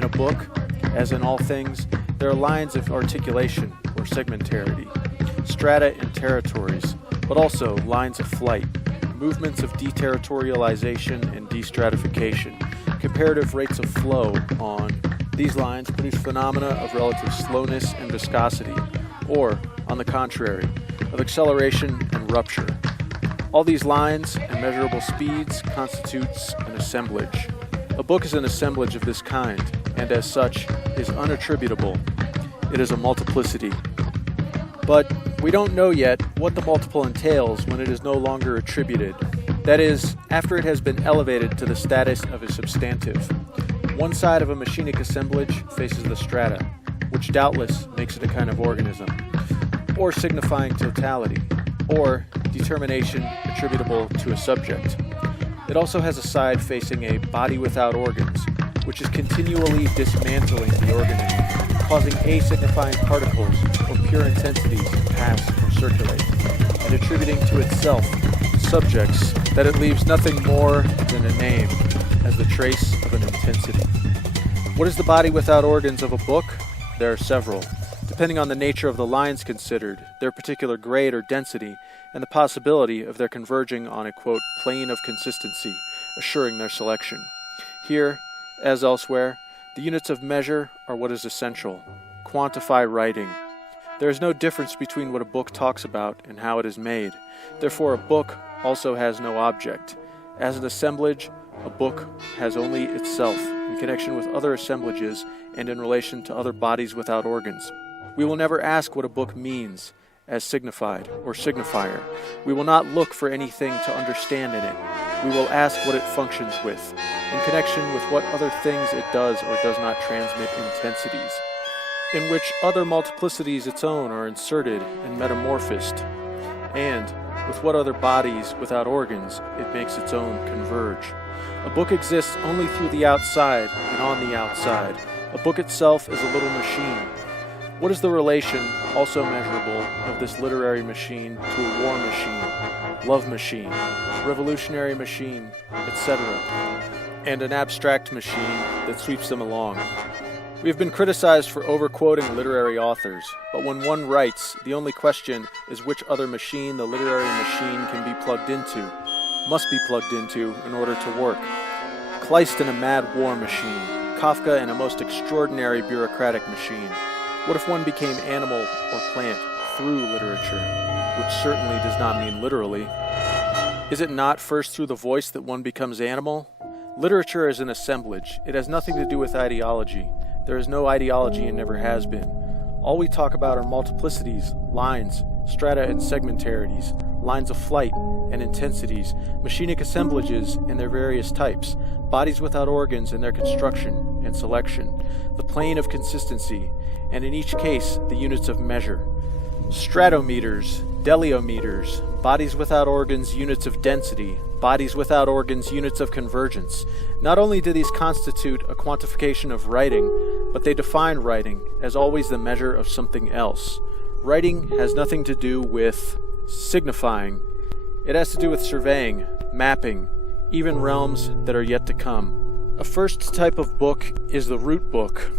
In a book, as in all things, there are lines of articulation or segmentarity, strata and territories, but also lines of flight, movements of deterritorialization and destratification, comparative rates of flow on. These lines produce phenomena of relative slowness and viscosity, or, on the contrary, of acceleration and rupture. All these lines and measurable speeds constitutes an assemblage. A book is an assemblage of this kind, and as such, is unattributable. It is a multiplicity. But we don't know yet what the multiple entails when it is no longer attributed. That is, after it has been elevated to the status of a substantive. One side of a machinic assemblage faces the strata, which doubtless makes it a kind of organism, or signifying totality, or determination attributable to a subject. It also has a side facing a body without organs, which is continually dismantling the organism, causing a-signifying particles or pure intensities to pass or circulate, and attributing to itself subjects that it leaves nothing more than a name as the trace of an intensity. What is the body without organs of a book? There are several, depending on the nature of the lines considered, their particular grade or density, and the possibility of their converging on a, quote, plane of consistency, assuring their selection. Here, as elsewhere, the units of measure are what is essential. Quantify writing. There is no difference between what a book talks about and how it is made. Therefore, a book also has no object. As an assemblage, a book has only itself, in connection with other assemblages and in relation to other bodies without organs. We will never ask what a book means, as signified or signifier. We will not look for anything to understand in it. We will ask what it functions with, in connection with what other things it does or does not transmit intensities, in which other multiplicities its own are inserted and metamorphosed, and with what other bodies without organs it makes its own converge. A book exists only through the outside and on the outside. A book itself is a little machine. What is the relation, also measurable, of this literary machine to a war machine, love machine, revolutionary machine, etc., and an abstract machine that sweeps them along? We have been criticized for overquoting literary authors, but when one writes, the only question is which other machine the literary machine can be plugged into, must be plugged into in order to work. Kleist in a mad war machine, Kafka in a most extraordinary bureaucratic machine. What if one became animal or plant through literature, which certainly does not mean literally? Is it not first through the voice that one becomes animal? Literature is an assemblage. It has nothing to do with ideology. There is no ideology and never has been. All we talk about are multiplicities, lines, strata and segmentarities, lines of flight and intensities, machinic assemblages and their various types, bodies without organs and their construction and selection, the plane of consistency, and in each case the units of measure. Stratometers, deliometers, bodies without organs, units of density, bodies without organs, units of convergence. Not only do these constitute a quantification of writing, but they define writing as always the measure of something else. Writing has nothing to do with signifying. It has to do with surveying, mapping, even realms that are yet to come. A first type of book is the root book.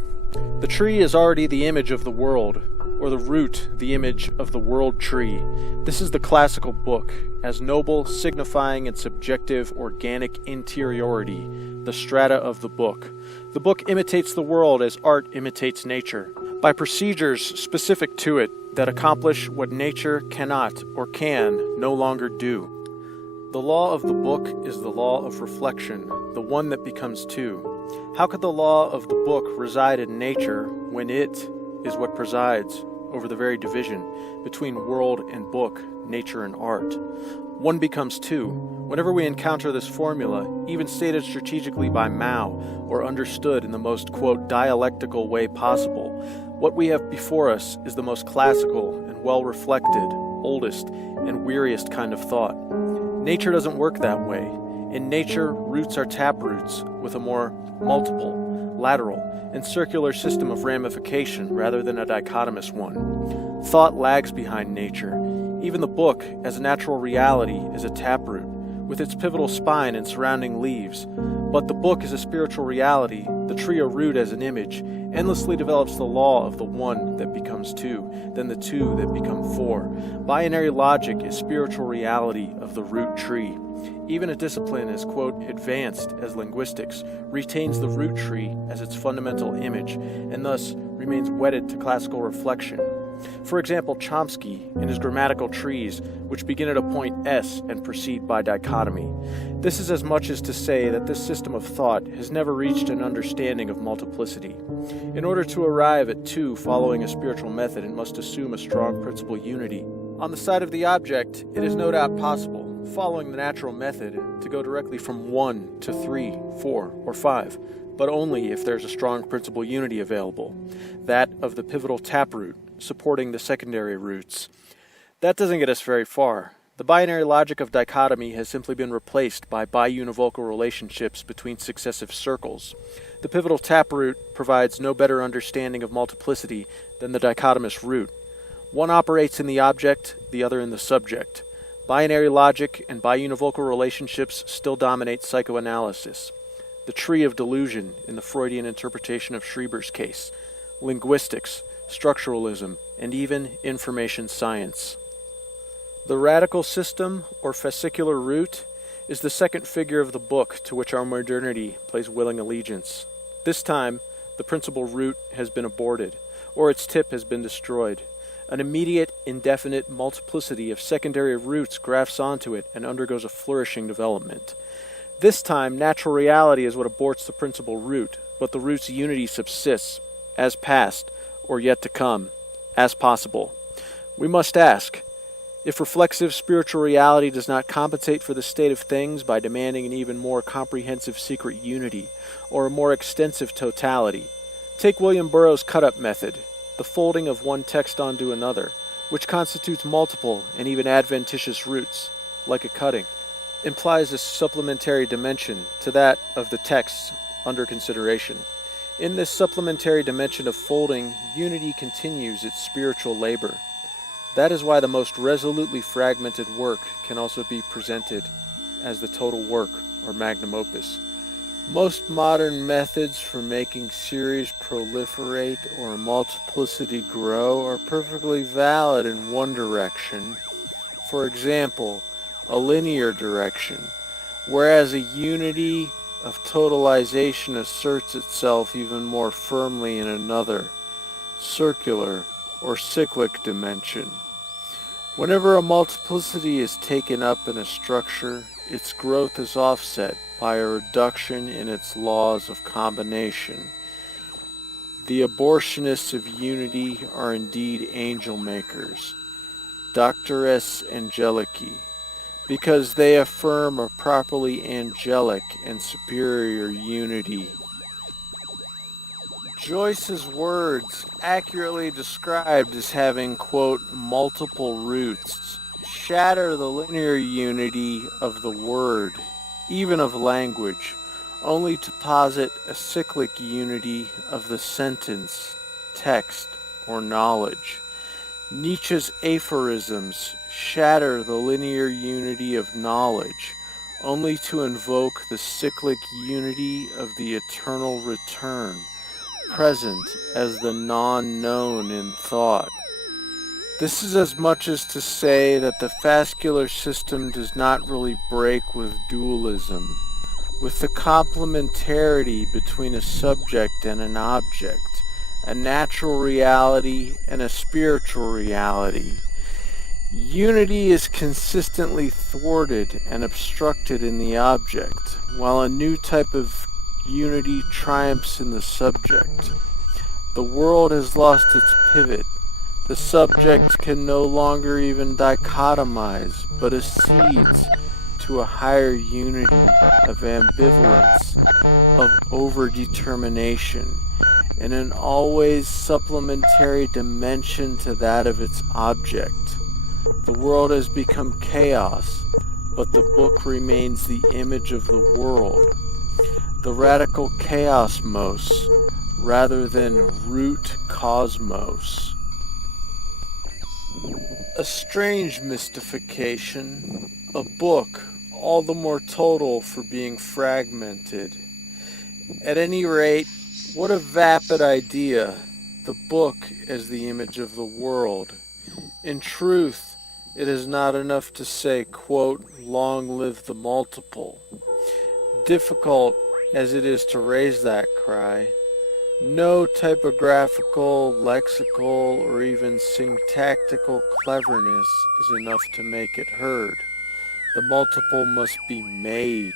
The tree is already the image of the world, or the root the image of the world tree. This is the classical book, as noble, signifying its subjective, organic interiority, the strata of the book. The book imitates the world as art imitates nature, by procedures specific to it that accomplish what nature cannot or can no longer do. The law of the book is the law of reflection, the one that becomes two. How could the law of the book reside in nature when it is what presides over the very division between world and book, nature and art? One becomes two. Whenever we encounter this formula, even stated strategically by Mao, or understood in the most, quote, dialectical way possible, what we have before us is the most classical and well-reflected, oldest, and weariest kind of thought. Nature doesn't work that way. In nature, roots are taproots with a more multiple, lateral, and circular system of ramification rather than a dichotomous one. Thought lags behind nature. Even the book, as a natural reality, is a taproot, with its pivotal spine and surrounding leaves. But the book is a spiritual reality, the tree or root as an image, endlessly develops the law of the one that becomes two, then the two that become four. Binary logic is spiritual reality of the root tree. Even a discipline as, quote, advanced as linguistics retains the root tree as its fundamental image, and thus remains wedded to classical reflection. For example, Chomsky in his grammatical trees, which begin at a point S and proceed by dichotomy. This is as much as to say that this system of thought has never reached an understanding of multiplicity. In order to arrive at two following a spiritual method, it must assume a strong principal unity. On the side of the object, it is no doubt possible, following the natural method, to go directly from 1 to 3, 4, or 5, but only if there's a strong principal unity available, that of the pivotal taproot, supporting the secondary roots. That doesn't get us very far. The binary logic of dichotomy has simply been replaced by biunivocal relationships between successive circles. The pivotal taproot provides no better understanding of multiplicity than the dichotomous root. One operates in the object, the other in the subject. Binary logic and biunivocal relationships still dominate psychoanalysis. The tree of delusion in the Freudian interpretation of Schreber's case, linguistics, structuralism, and even information science. The radical system, or fascicular root, is the second figure of the book to which our modernity plays willing allegiance. This time, the principal root has been aborted, or its tip has been destroyed. An immediate, indefinite multiplicity of secondary roots grafts onto it and undergoes a flourishing development. This time, natural reality is what aborts the principal root, but the root's unity subsists, as past, or yet to come, as possible. We must ask, if reflexive spiritual reality does not compensate for the state of things by demanding an even more comprehensive secret unity, or a more extensive totality, take William Burroughs' cut-up method, the folding of one text onto another, which constitutes multiple and even adventitious roots, like a cutting, implies a supplementary dimension to that of the texts under consideration. In this supplementary dimension of folding, unity continues its spiritual labor. That is why the most resolutely fragmented work can also be presented as the total work, or magnum opus. Most modern methods for making series proliferate or multiplicity grow are perfectly valid in one direction, for example, a linear direction, whereas a unity of totalization asserts itself even more firmly in another, circular or cyclic dimension. Whenever a multiplicity is taken up in a structure, its growth is offset by a reduction in its laws of combination. The abortionists of unity are indeed angel makers, doctores angelici, because they affirm a properly angelic and superior unity. Joyce's words, accurately described as having, quote, multiple roots, shatter the linear unity of the word, even of language, only to posit a cyclic unity of the sentence, text, or knowledge. Nietzsche's aphorisms shatter the linear unity of knowledge, only to invoke the cyclic unity of the eternal return, present as the non-known in thought. This is as much as to say that the fascicular system does not really break with dualism, with the complementarity between a subject and an object, a natural reality and a spiritual reality. Unity is consistently thwarted and obstructed in the object, while a new type of unity triumphs in the subject. The world has lost its pivot. The subject can no longer even dichotomize, but accedes to a higher unity of ambivalence, of overdetermination, and an always supplementary dimension to that of its object. The world has become chaos, but the book remains the image of the world, the radical chaosmos, rather than root cosmos. A strange mystification, a book all the more total for being fragmented. At any rate, what a vapid idea, the book as the image of the world. In truth, it is not enough to say, quote, long live the multiple. Difficult as it is to raise that cry, no typographical, lexical, or even syntactical cleverness is enough to make it heard. The multiple must be made,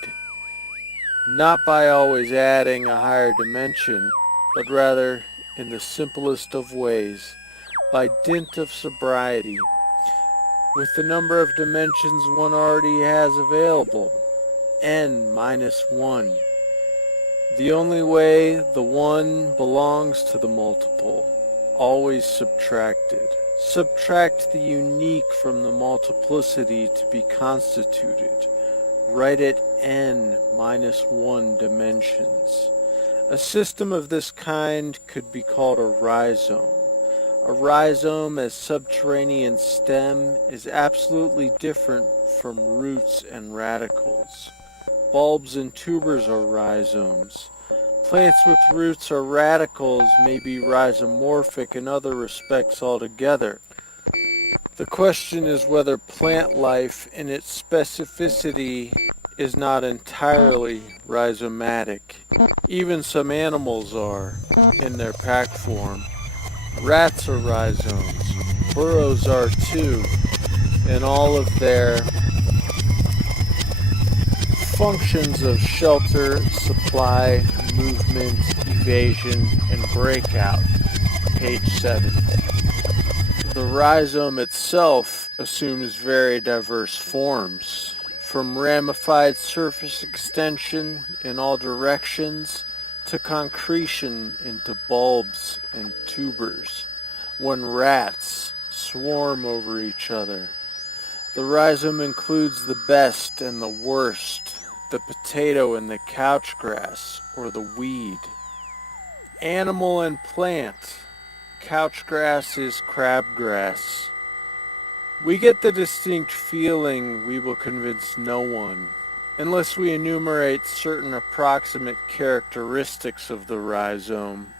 not by always adding a higher dimension, but rather in the simplest of ways, by dint of sobriety, with the number of dimensions one already has available, n minus 1. The only way the one belongs to the multiple, always subtracted. Subtract the unique from the multiplicity to be constituted, right at n minus 1 dimensions. A system of this kind could be called a rhizome. A rhizome as subterranean stem is absolutely different from roots and radicals. Bulbs and tubers are rhizomes. Plants with roots or radicals may be rhizomorphic in other respects altogether. The question is whether plant life in its specificity is not entirely rhizomatic. Even some animals are, in their pack form. Rats are rhizomes. Burrows are too, in all of their functions of shelter, supply, movement, evasion, and breakout. Page 7. The rhizome itself assumes very diverse forms, from ramified surface extension in all directions to concretion into bulbs and tubers, when rats swarm over each other. The rhizome includes the best and the worst, the potato and the couch grass, or the weed. Animal and plant. Couch grass is crabgrass. We get the distinct feeling we will convince no one, unless we enumerate certain approximate characteristics of the rhizome.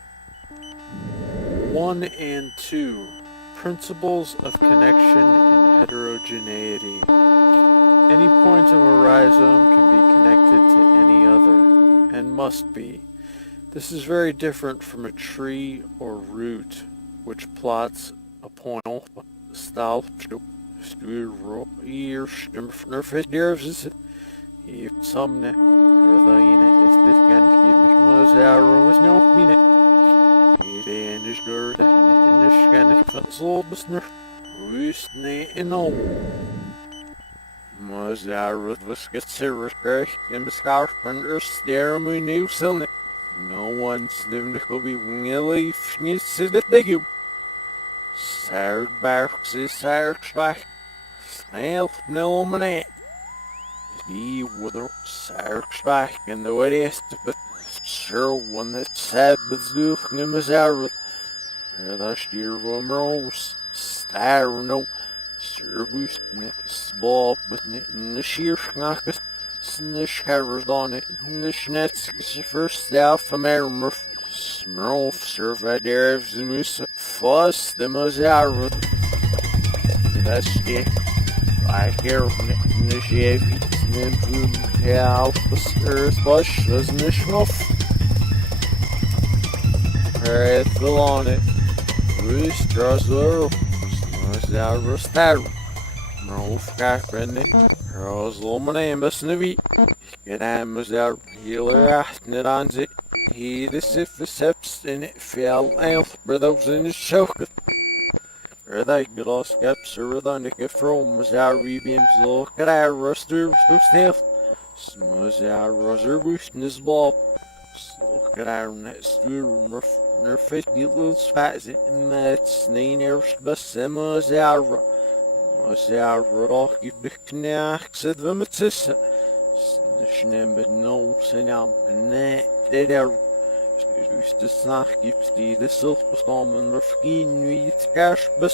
1 and 2. Principles of connection and heterogeneity. Any point of a rhizome can be connected to any other, and must be. This is very different from a tree or root, which plots a point style if some no one's doing to be really finished at the you. Sarg barks is sarg back. Snail no man. He would sarg back in the way is but sure one that sad but do nimbus out. The steer rumors star no sir boost small but in the sheer snackers. Snish carvers on it, nish nets first out from Murph, Smurf, Survivors, Moose, Fuss, the Mozart. That's it. I hear nish heavy, Snimp, Alpus, Earth, Bush, was nish muff. Alright, fill on it. Moose, Drosler, Mozart, Star. Rolf Kaffrenny, Rose Loman Ambasnavi, Gedamos out healer Nidonzi, he the Sifficeps in it fell elf, brothers in his choke. Or they get all skeps or the Nika from was our rebeams look at our roster of snail. Smooth our roser boost in his ball. Look at our net stool, nerf face little spats in that snake air spasemos our. Was our rock if the knack said them it's a snishing but no sin out and that did our the snack if the self storm and refkin we scarce but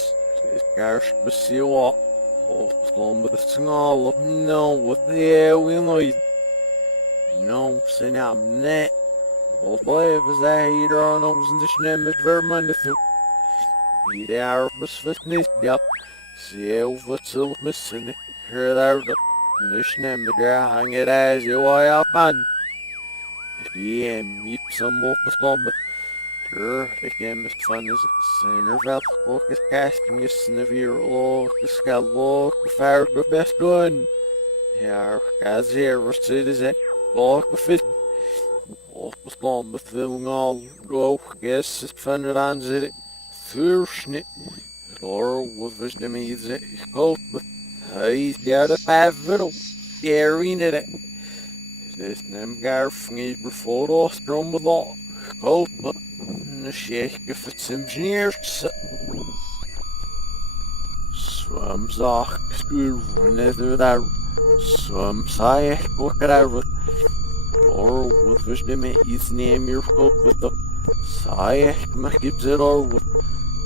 see what storm but the small no what there we know no sin out net Old boy was a heater on ons in de snem met vermande toe. Wie daar op het niet, ja. Zie wat zullen missen, her daar de snem met daar hangen as je waai op aan. Die miep some op het bombe. Ik heb het van de zender wel ook het casting is in de weer de schelp gevaar de best doen. Ja, als hier was het is ook bevist. Op het bombe film al ook guess het van de aanzet. Vuursnit. Door was de meeze. Ik hoop hij ja de pavel. Daar in het. This nem garf niet bijvoorbeeld stroom bal. Hoop een sheikh of het engineers. Swam zag stuur neer daar. Swam saai ook daar. Or wat was de me iets neem je hoop met saai mag ik ze or wat.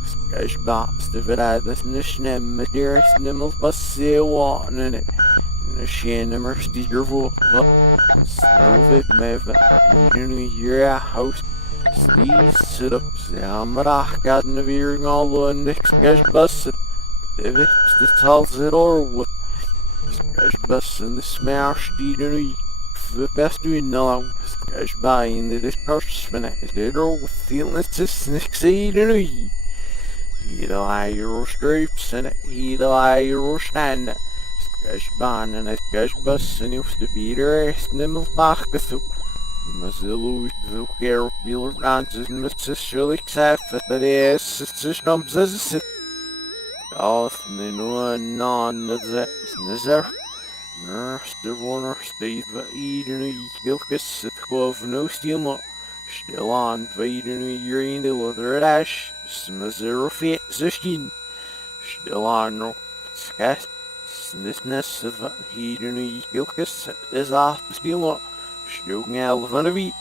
Skys baps de verraad is nem met eerst nem passeer waan. Shane immersed die ervoor. Snelweg met iedereen hier house. Slie sit-ups. Ja, maar ach, gaat in de weer al een niks bussen. De wips, de tal zit oor. Bussen, de smash die er nu. De best doen nou. Skys bij in de discussion. Is dit er wat veel is niks er nu. Hier de euro streeps en hier de euro standen. Gashban en het gashbus en hoeft de bieder is nimmel bakken. Maar ze loopt veel keer op wielerbrandjes met z'n schuldig zeffen. Dat is z'n stamp z'n. Als me nu aan het zetten. Maar de woner steven iedereen gilkes het geloof no stil. Stil aan tweede nu hier in de leather dash. Sma 0-16. Stil aan nog. Skast. Snitness of iedereen gilkes is afgespelen. Stoken 11 van de wie.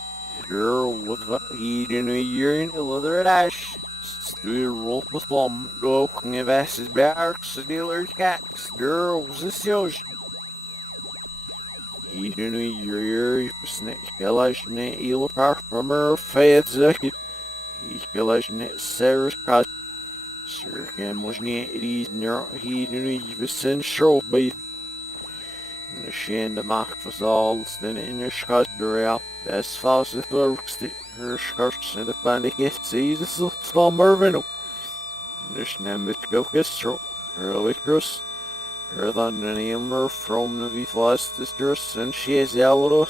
Girl with iedereen hier in de leather dash. Stuur rol met bom. Dogen en westes bergs. Dealer cats. Girls is yours. Iedereen hier snake. Gelash ne eel parfumer feit zakje. Gelash ne Sarah's cut. Circum was niet iets neer hier essential bij de schande macht was alles dan in de schat door best vast het werkste her schurts en de panic is ze van Mervin dus neem het gestro Oliveros her dan een emmer from the vivastis and she is out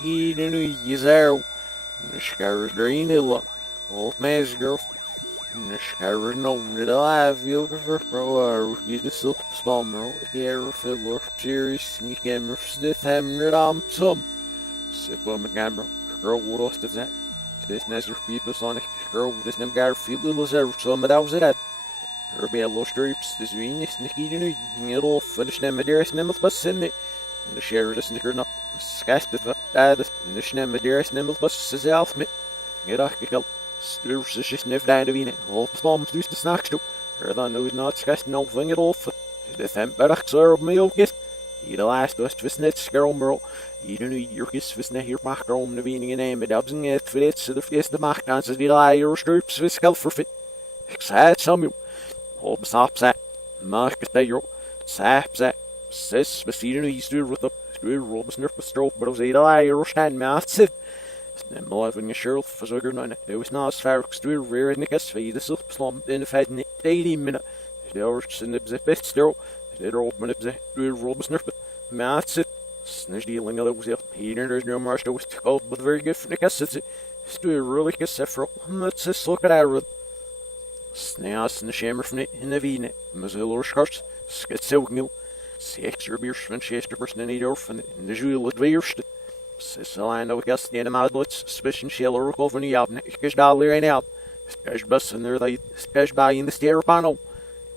he nu is er de scars green illa old man's girl. Schijver noemde de live voor je de subspammer, de filler, series, niet gamer, dit hem er aan som. Zit wel met camera, girl, wat was dat? Dit nezer people sonic, girl, dit nem gar veel little zero, so maar dat was het. Er bij los strips, dus wie is niet ieder nu, niet of, en de stem met is nem pas zinde. En de share is niet nog, skast het dat, en de stem met nem pas zelf met. Gedacht ik al. Stuurs is just nef daar de winnen. Op spams dus de snacks toe. Er dan nooit not schast no vinger off. De temperach zo op mij ook is. Hier de laatste was het net schermbro. Hier nu hier is was net hier mag om de winnen en met absing het flits de eerste macht aan ze die laaier strips was geld voor fit. Ik zei het samu. Op sap set. Mag het daar joh. Sap set. Sis was hier nu stuur with up. Stuur robes nerf stroop maar ze die laaier stand maat zit. En blijven je sheriff verzoeken en het was naast vaak stuur weer in de kast van de subslam in de feit niet 80 minuten. De ouders in de best stil. De erop met de stuur robes nerf. Maat zit. Snish dealing of those hier there's no more to go but very good for the kast. Stuur really several. Let's just look at our snaas in de shamer van in de wiene. Mazilor schars. Skit zo nieuw. Extra beers van Chester person in de orf en de juwel het weerste. Sicilian of Gus the Animalblitz, suspicion shell or over the album, $1 and out. Spash bus and there they spash by in the stair panel.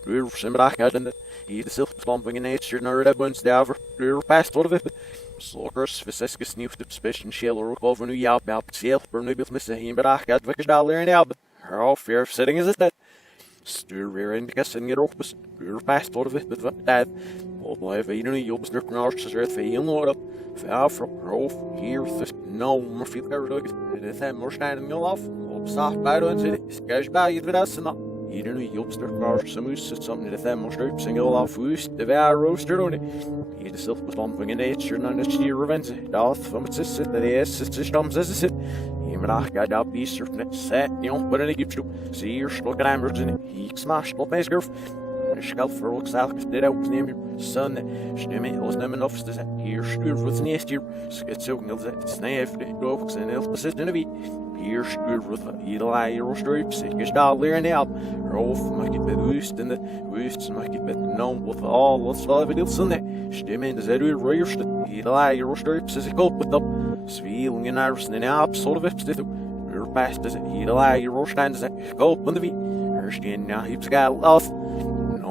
Drew some back out in the he the self slumping in nature, nor that one's down. Drew past what of it. Slokers, Viscus new suspicion shell or over the yap about self, burn with Mr. Him, but I got $1 and out. Her all fear of sitting is it that. stuur weer in de kast en get op, stuur past wat of het wat dat. Op blijven je nu op stuk naar het zet veel nodig. Ver van roof hier is no maar veel gerucht. Het zijn maar staan in af. Op zacht bij ons zit. Sketch bij je dat en hier nu op stuk naar het moest het something dat zijn maar strips en heel af woest. De waar rooster doen. Hier de zelf bestand in nature naar de stier revenge. Dat van het zit dat is het systeem is het. Maar ik dat beest er net set, maar dan ik zie hier slok ramers in. Ik smash op mijn schurf. Schelf voor ook zelf dit ook nemen. Son, stemmen als nemen of te zijn. Hier stuur voor het next year. Skets zo niet dat snijf de dogs en heel precies in de wie. Hier stuur voor het hier laai strips. Ik is daar leren help. Rolf mag je met woest en de woest mag je met noem wat al wat zal we dit zonne. Stemmen de zeer roerst. Hier laai strips is ik op met op. Zwieling in arms en help soort of dit. Weer past is hier laai roerstand is ik op met de wie. Er staan nou hips gal af.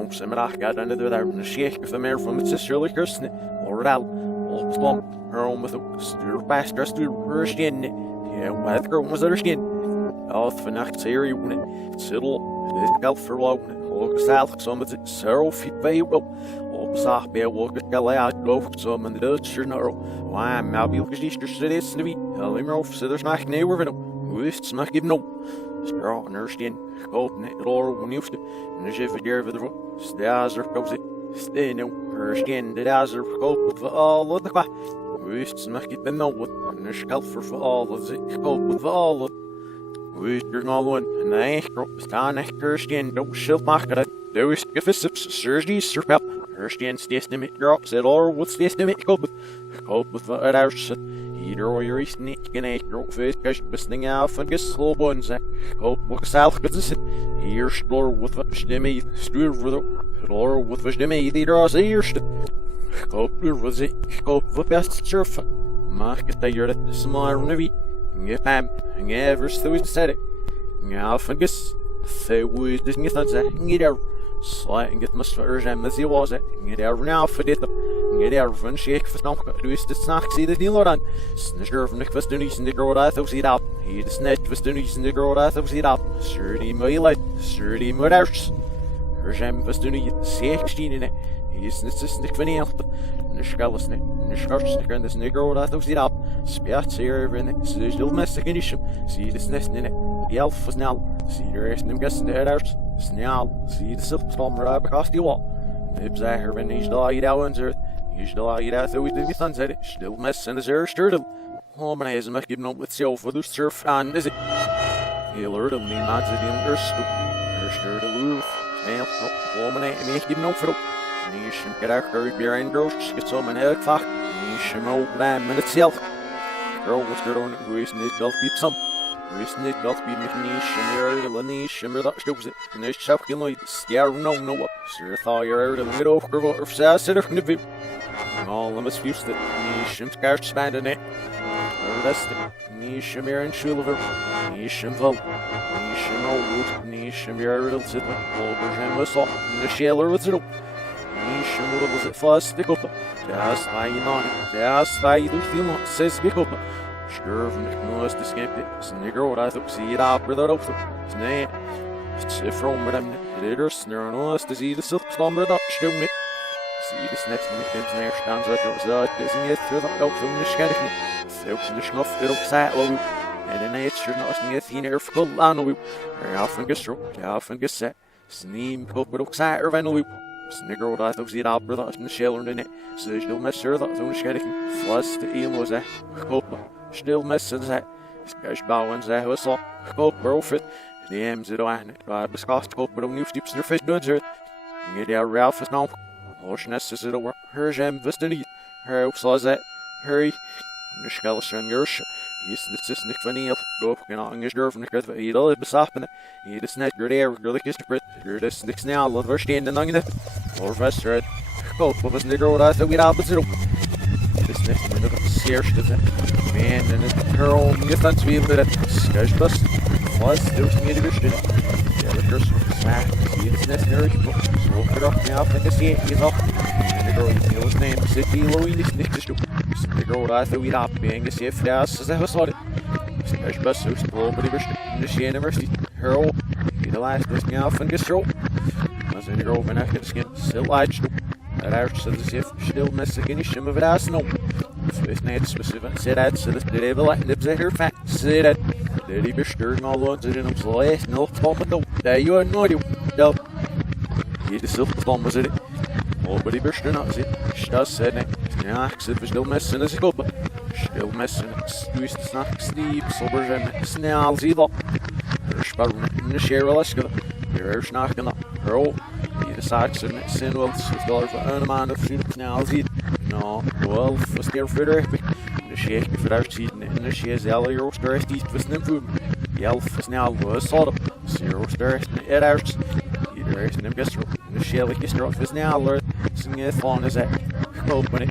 Some gaat aan de deur een sheik of the mayor from its sisterly kirsten or al op slump her own with a stuur past dress to her skin yeah what the girl was her skin off the nacht serie when it settle it got for long ook zelf some het zo fit bij op zacht bij ook gal uit geloof some in de Dutch no why maar wie ook is er is de wie alleen maar of ze er nacht nee weer hoe is het mag even op straw her skin koop net door when you en als je verkeer voor Stazer komt ze steen op her skin de dazer koop voor al wat qua wist mag je ben nou wat en schelp voor al dat ze koop voor al wist er nou een nee staan echt her skin don't schild maken dat dus gefissips surgery surpel her skin steeds met drops it all what steeds met koop voor ouders Ieder oor is niet geen vis besting af en geslopen zijn. Hoop wat zelf gezet. Hier spoor wat stimme stuur voor de floor wat stimme die er als eerste. Koop wat ze koop wat best surfen. Mag het daar het smaar nevi. Ge pam never so said it. Ja vergis. Ze woord dus niet dat ze niet er. Slang het must vergen met ze was het. Niet er nou voor dit. Get out van shake verstaan. Du is de snack zie de deal aan. Snurf van de kwast doen is in de groot uit of ziet op. Hier de snatch was doen is in de groot uit of ziet op. Surdy moeilijk. Surdy moeders. Herjem was doen je 16 in. Hier is net niet van help. De schalles net. De scharts de grens in de groot uit of ziet op. Spiat zeer in. Ze is heel mestig in is. Zie de snest in. Die elf was snel. Zie de rest nem gasten de herders. Snel. Zie de silpstorm maar uit bekast die wal. Nib zei her when he's die down earth. He's die out so we do the sunset. Still mess and the zero stirred. Oh, man, I must give note with self for the surf on, is it? He'll hurt him, he nods at him, stirred a roof. Snail, oh, man, I make give note for him. He should get out there behind roast, get some and egg fuck. He should know that man itself. Girl was good on it, who isn't it, doth beat some. Who isn't it, doth beat McNeish, and you're a niche, and that stops it. And there's shocking light, scare no up. Sir, thought you're out of the middle of the sass in the view. All of us used it. Nishim scarce spanned it. Arrested. Nishim Aaron Schuliver. Nishim Vol. Nishim Old. Nishim Yarrell Sidley. Olberham Whistle. The Shaler with Zero. Nishim was it fast stick up. Just I on it. Just I do feel not says stick up. Sure from the nose to skip it. Snigger, I thought see it up with that up. Snake. It's from them. It is snare nose to see the silk slumber that still me. Zie de snets met de neer staan zo dat het is niet terug op zo'n scherp. Zelfs de schnof erop zei loop. En de nature nog niet zien er vol aan loop. Ja van gestropt, ja van gezet. Sneem koop erop zei er van loop. Snigger dat ook ziet op dat een schiller in het. Ze stil met sure dat zo'n scherp. Flas de eel was hij. Koop. Stil met ze zei. Sketch bouwen zei was al. Koop profit. De hem zit aan. Waar beschast koop er ook nieuw diep naar vis doen ze. Get out Ralph is nou. Horsness is it over her jam vestini. Her says that hurry. The skeleton yours. He's the sister van heel. Loop gaan aan je durven de kut. Hij al besapen. Hij is net good air. Really kiss the Brit. You're this niks now. Let her stand and on it. Or vester. Koop was the girl that we out but zero. This next minute of search does it. Man and the girl get that sweet bit. Sketch bus. Was there's me to get. Yeah, the first smack. See this next nourish. Woke it up now, I can see it, he's up. And the girl, you know his name, City Louis, Nick, the girl, I thought we'd up being a safe house as I was on it. Sketch bus, so slow, but he was in the University. Hero, the last this meow and gestro. As in your open acid skin, still light. That arch as if still messing any shim of it as no. Space net specific said that so this did like lips at her fat said that. Did he be stirring all the ones in him so last no moment though. There you are no you. No. He the silk bomb was it. Nobody be stirring up it. Just said it. Ja, ik zit still messing as ik op. Still messing. Stuist snack sleep sober en snel zie dat. Spar in de share alaska. Hier is snakken. Hero. Die Saxon sin wel $6 voor een maand of zo snel zie. No, well, was there for the shake for our seat in the shares €0 stars east was an improvement. Elf was now was sort of €0 at ours. Either is an investor. The shell like this was now sing it on as that open it.